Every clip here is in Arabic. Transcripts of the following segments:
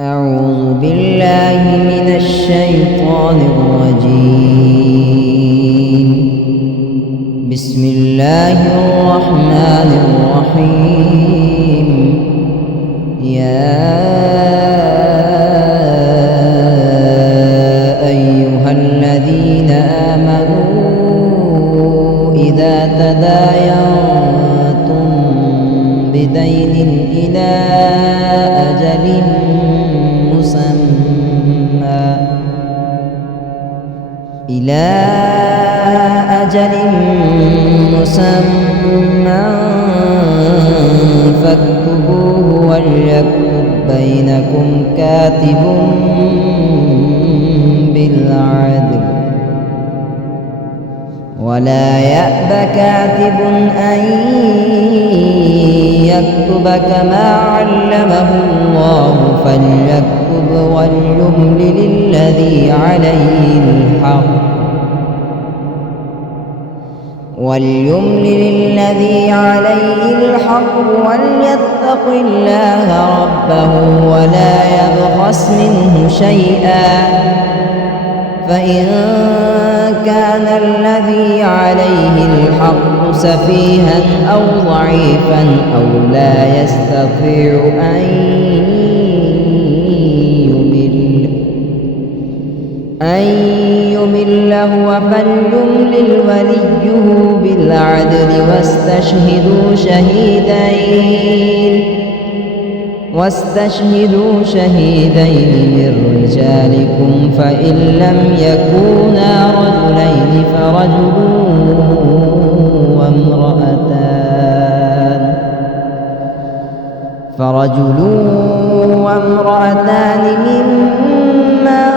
أعوذ بالله من الشيطان الرجيم. بسم الله الرحمن الرحيم. يا أيها الذين آمنوا إذا تداينتم بدين إلى أجل مسمى فاكتبوه وليكتب بينكم كاتب بالعدل ولا يأب كاتب أن يكتب كما علمه الله فليكتب وليملل الذي عليه الحق وليتق الله ربه ولا يبخس منه شيئا فإن كان الذي عليه الحق سفيها أو ضعيفا أو لا يستطيع أن يمل هو فليملل وليه بالعدل واستشهدوا شهيدين من رجالكم فإن لم يكونا رجلين فرجل وامرأتان ممن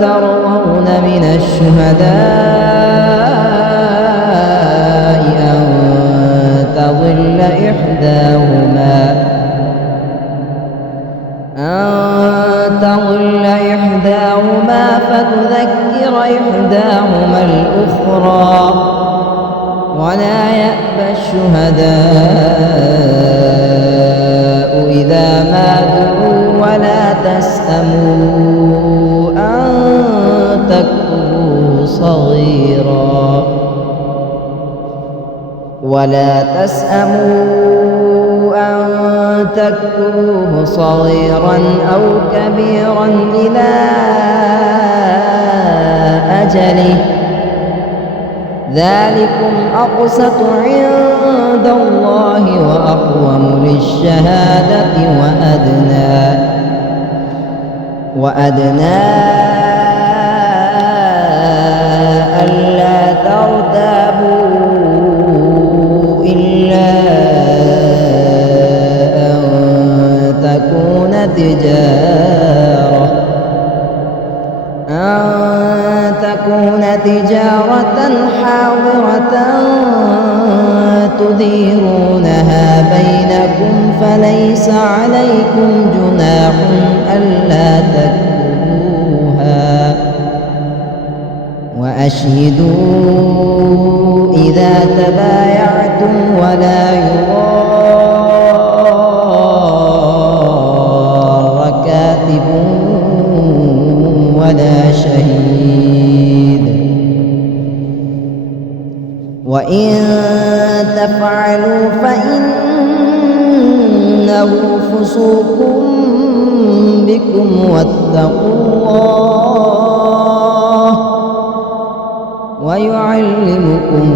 ترضون من الشهداء أن تضل إحداهما فتذكر إحداهما الأخرى ولا يأبى الشهداء إذا ما دعوا ولا تسأموا أن تكتبوه صغيرا أو كبيرا إلى أجله ذلكم أقسط عند الله وأقوم للشهادة وأدنى ألا ترتابوا إلا أن تكون تجارة حاضرة تديرونها بينكم فليس عليكم جناح ألا تكتبوها وأشهدوا إذا تبايعتم ولا يضار كاتب ولا شهيد وإن تفعلوا فإنه فسوق بكم واتقوا الله ويعلمكم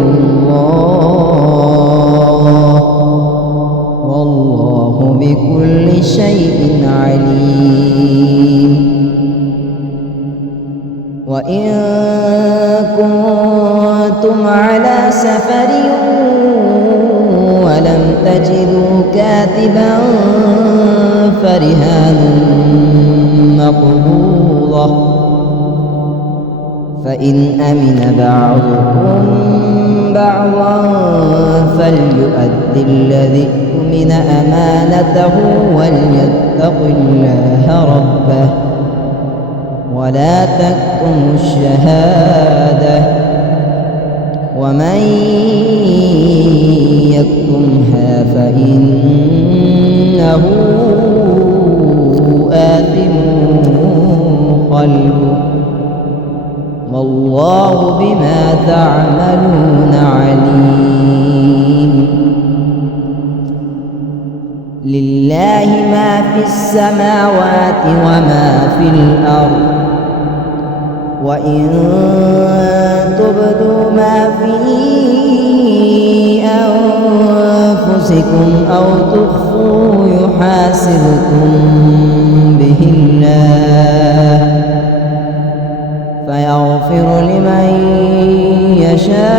الله والله بكل شيء عليم. وإن كنتم على سفر ولم تجدوا كاتبا فرهان مقبوضة فإن أمن بعضكم بعضا فليؤد الذي اؤتمن أمانته وليتق الله ربه ولا تكتموا الشهادة ومن يكتمها فإنه آثم قلبه والله بما تعملون عليم. لله ما في السماوات وما في الأرض وإن تبدوا ما في أنفسكم أو تخفوا يحاسبكم به الله فيغفر لمن يشاء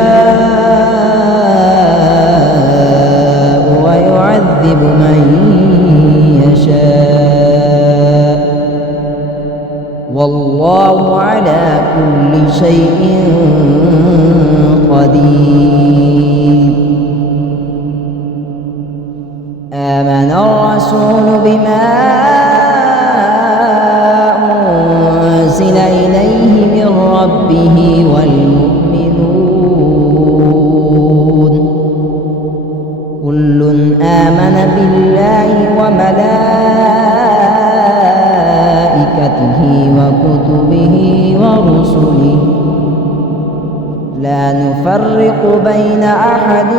ويعذب من يشاء والله على كل شيء قدير. آمن الرسول بما أنزل إليه من ربه والمؤمنون كل آمن بالله وملائكته وكتبه ورسله لا نفرق بين أحد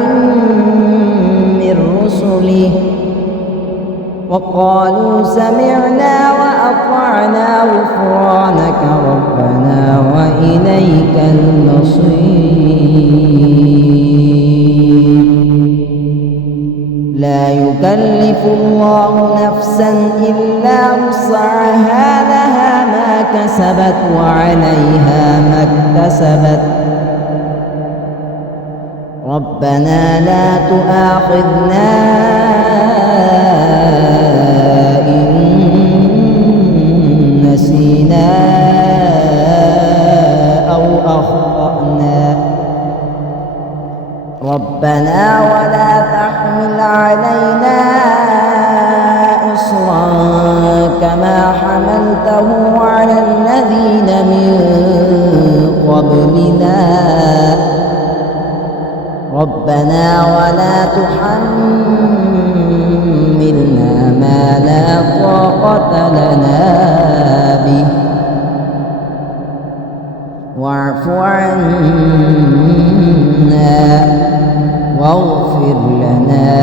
من رسله وقالوا سمعنا وأطعنا غفرانك ربنا وإليك المصير. لا يكلف الله نفسا إلا وسعها لها ما كسبت وعليها ما اكتسبت ربنا لا تؤاخذنا إن نسينا أو أخطأنا ربنا ولا تحمل علينا إصرا كما حملته على الذين من قبلنا ربنا ولا تحملنا ما لا طاقة لنا به واعف عنا واغفر لنا